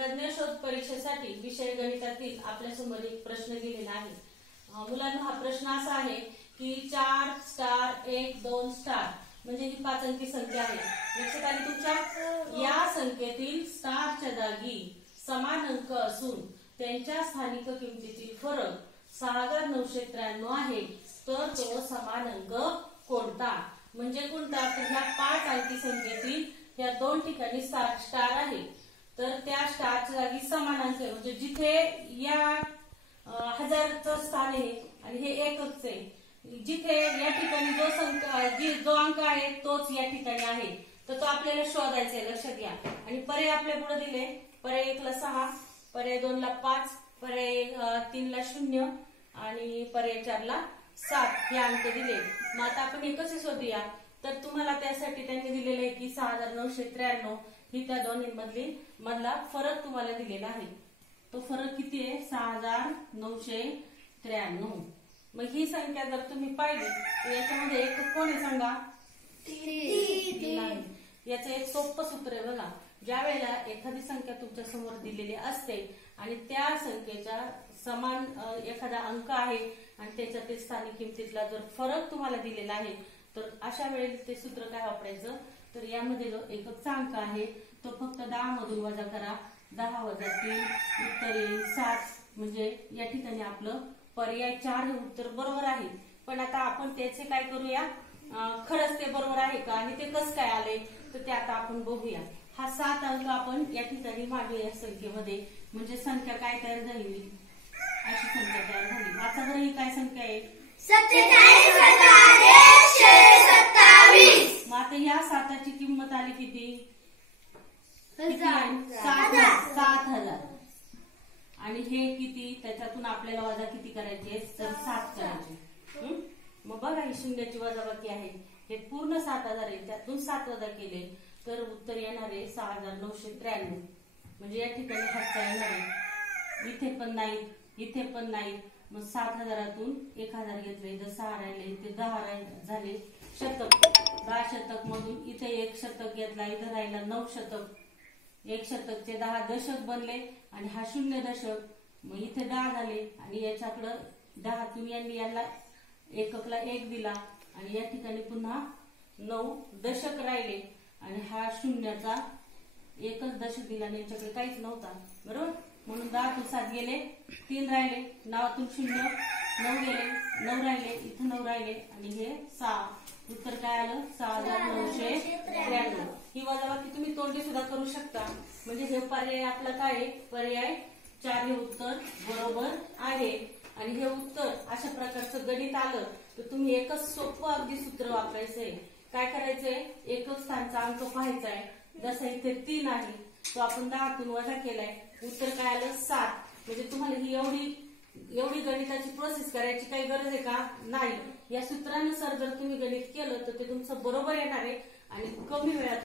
प्रज्ञाशोध परीक्षेसाठी विषय गणितातील आपल्यासमोर एक प्रश्न दिलेला आहे। मुलांनो, हा प्रश्न असा आहे की 4 स्टार 1 2 स्टार म्हणजे ही 5 अंकी संख्या आहे। लक्षात आली तुमच्या? या संख्येतील स्टारच्या जागी समान अंक असून त्यांच्या स्थानिक किमतीतील फरक 6993 आहे, तर तो समान अंक कोणता? म्हणजे कोणता? तर ह्या 5 अंकी संख्येतील या दोन ठिकाणी स्टार आहे, तर त्या स्टारच्या जागी समान अंक आहे। म्हणजे जिथे या हजारचं स्थान आहे आणि हे एकच आहे, जिथे या ठिकाणी जो अंक आहे तोच या ठिकाणी आहे, तर तो आपल्याला शोधायचा आहे। लक्षात घ्या। आणि पर्याय आपल्या पुढे दिले, पर्याय 1 ला 6, पर्याय 2 ला 5, पर्याय 3 ला 0 आणि पर्याय 4 ला 7 हे अंक दिले। मग आता आपण हे कसे शोधूया? तर तुम्हाला त्यासाठी त्यांनी दिलेले आहे की 6993 ही त्या दोन्ही मधला फरक तुम्हाला दिलेला आहे। तो फरक किती आहे? 6993। मग ही संख्या जर तुम्ही पाहिली तर याच्यामध्ये एक कोण आहे सांगा? 3। याचं एक सोपं सूत्र आहे बघा। ज्या वेळेला एखादी संख्या तुमच्या समोर दिलेली असते आणि त्या संख्येच्या समान एखादा अंक आहे आणि त्याच्यातील स्थानिक किमतीतला जर फरक तुम्हाला दिलेला आहे, तर अशा वेळेला ते सूत्र काय वापरायचं? तर यामध्ये जो एककचा अंक आहे तो फक्त 10 मधून वजा करा, 10 वजा 3 उत्तर येईल 7। म्हणजे या ठिकाणी आपलं पर्याय 4 हे उत्तर बरोबर आहे। पण आता आपण त्याचे काय करूया? खरंच ते बरोबर आहे का आणि ते कसं काय आले तर ते आता आपण बघूया। हा 7 अंक आपण या ठिकाणी मांडूया या संख्येमध्ये, म्हणजे संख्या काय तयार झाली? अशी संख्या तयार झाली। आता बरं ही काय संख्या आहे? 47,127। मग आता या 7ची किंमत आली किती? 7,000। आणि हे किती? त्याच्यातून आपल्याला वजा किती करायचे? तर 7 करायचे। मग बघा ही शून्याची वजाबाकी आहे, हे पूर्ण 7,000 आहे, त्यातून 7 वजा केले तर उत्तर येणार आहे 6993। म्हणजे या ठिकाणी हातचा येणार आहे, इथे पण नाही इथे पण नाही। मग 7,000तून 1,000 घेतले तर 6 राहिले, ते 10 झाले शतक। 10 शतक मधून इथे 1 शतक घेतला, इथे राहिला 9 शतक। 1 शतकचे 10 दशक बनले आणि हा 0 दशक। मग इथे 10 झाले आणि याच्याकडं 10तून यांनी याला एककला 1 दिला आणि या ठिकाणी पुन्हा 9 दशक राहिले आणि हा शून्याचा एकच दशक दिला आणि याच्याकडे काहीच नव्हता, बरोबर? म्हणून 10तून 7 गेले, 3 राहिले, 9तून 0 9 गेले, 9 राहिले, इथं 9 राहिले आणि हे 6। उत्तर काय आलं? 6993। ही वजाबाकी तुम्ही तोंडी सुद्धा करू शकता। म्हणजे हे पर्याय आपला काय आहे? पर्याय 4 हे उत्तर बरोबर आहे। आणि हे उत्तर अशा प्रकारचं गणित आलं तर तुम्ही एकच सोपं अगदी सूत्र वापरायचंय। काय करायचंय? एकक स्थानचा अंक पाहायचा आहे। जसा इथे 3 आहे तो आपण 10तून वजा केलाय, उत्तर काय आलं? 7। म्हणजे तुम्हाला ही एवढी गणिताची प्रोसेस करायची काही गरज आहे का? नाही। या सूत्रानुसार जर तुम्ही गणित केलं तर ते तुमचं बरोबर येणार आहे आणि कमी वेळात